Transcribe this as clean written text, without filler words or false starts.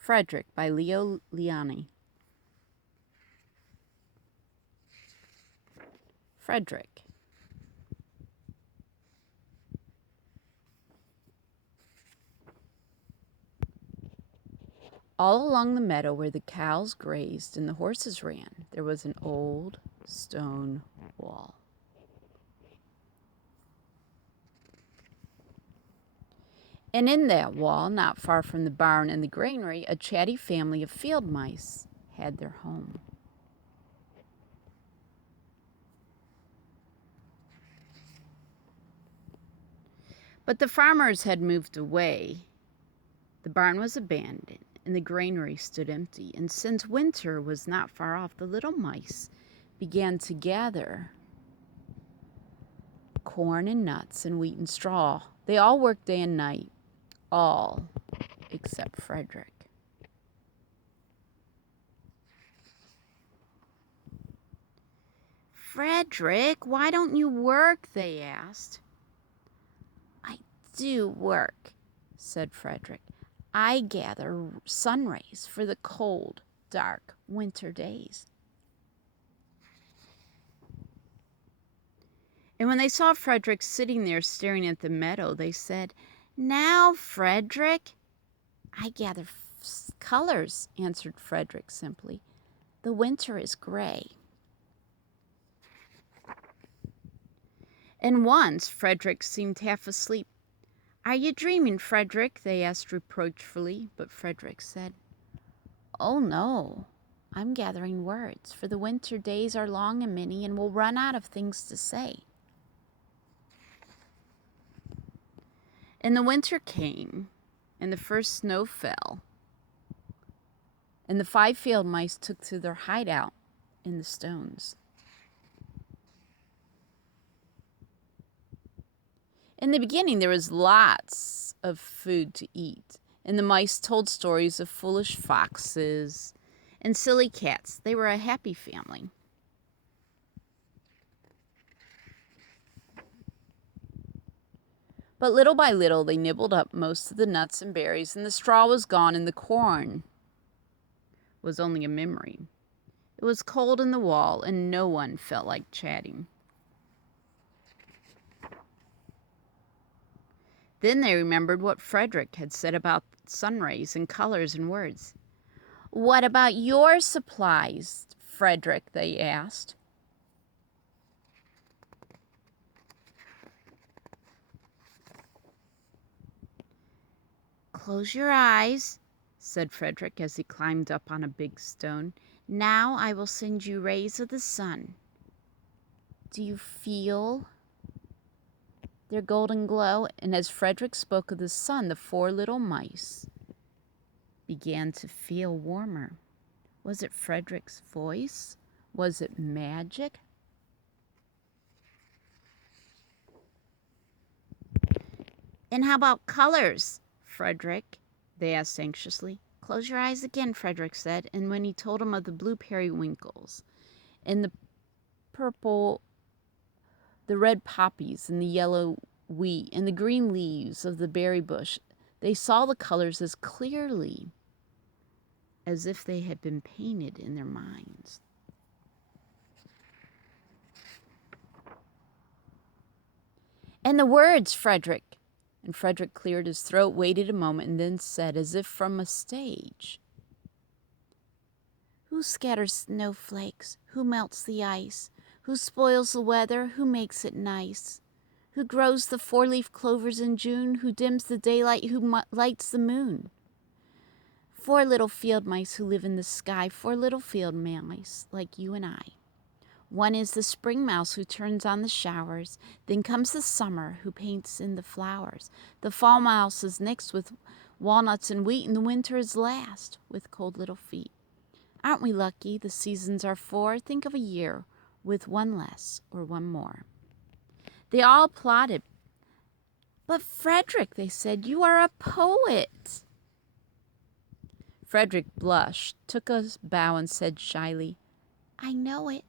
Frederick by Leo Lionni. Frederick. All along the meadow where the cows grazed and the horses ran, there was an old stone wall. And in that wall, not far from the barn and the granary, a chatty family of field mice had their home. But the farmers had moved away. The barn was abandoned, and the granary stood empty. And since winter was not far off, the little mice began to gather corn and nuts and wheat and straw. They all worked day and night, all except Frederick. "Frederick, why don't you work?" they asked. "I do work," said Frederick. "I gather sun rays for the cold, dark winter days." And when they saw Frederick sitting there staring at the meadow, they said, "Now, Frederick." "I gather colors," answered Frederick simply. "The winter is gray." And once Frederick seemed half asleep. "Are you dreaming, Frederick?" they asked reproachfully, but Frederick said, "Oh no, I'm gathering words, for the winter days are long and many and will run out of things to say." And the winter came, and the first snow fell, and the 5 field mice took to their hideout in the stones. In the beginning, there was lots of food to eat, and the mice told stories of foolish foxes and silly cats. They were a happy family. But little by little, they nibbled up most of the nuts and berries, and the straw was gone, and the corn was only a memory. It was cold in the wall, and no one felt like chatting. Then they remembered what Frederick had said about sun rays and colors and words. "What about your supplies, Frederick?" they asked. "Close your eyes," said Frederick as he climbed up on a big stone. "Now I will send you rays of the sun. Do you feel their golden glow?" And as Frederick spoke of the sun, the 4 little mice began to feel warmer. Was it Frederick's voice? Was it magic? "And how about colors, Frederick?" they asked anxiously. "Close your eyes again," Frederick said, and when he told them of the blue periwinkles and the purple, the red poppies and the yellow wheat and the green leaves of the berry bush, they saw the colors as clearly as if they had been painted in their minds. "And the words, Frederick." And Frederick cleared his throat, waited a moment, and then said, as if from a stage, "Who scatters snowflakes? Who melts the ice? Who spoils the weather? Who makes it nice? Who grows the 4-leaf clovers in June? Who dims the daylight? Who lights the moon? 4 little field mice who live in the sky, 4 little field mice like you and I. One is the spring mouse who turns on the showers. Then comes the summer who paints in the flowers. The fall mouse is next with walnuts and wheat, and the winter is last with cold little feet. Aren't we lucky the seasons are 4? Think of a year with 1 less or 1 more." They all applauded. "But Frederick," they said, "you are a poet." Frederick blushed, took a bow, and said shyly, "I know it.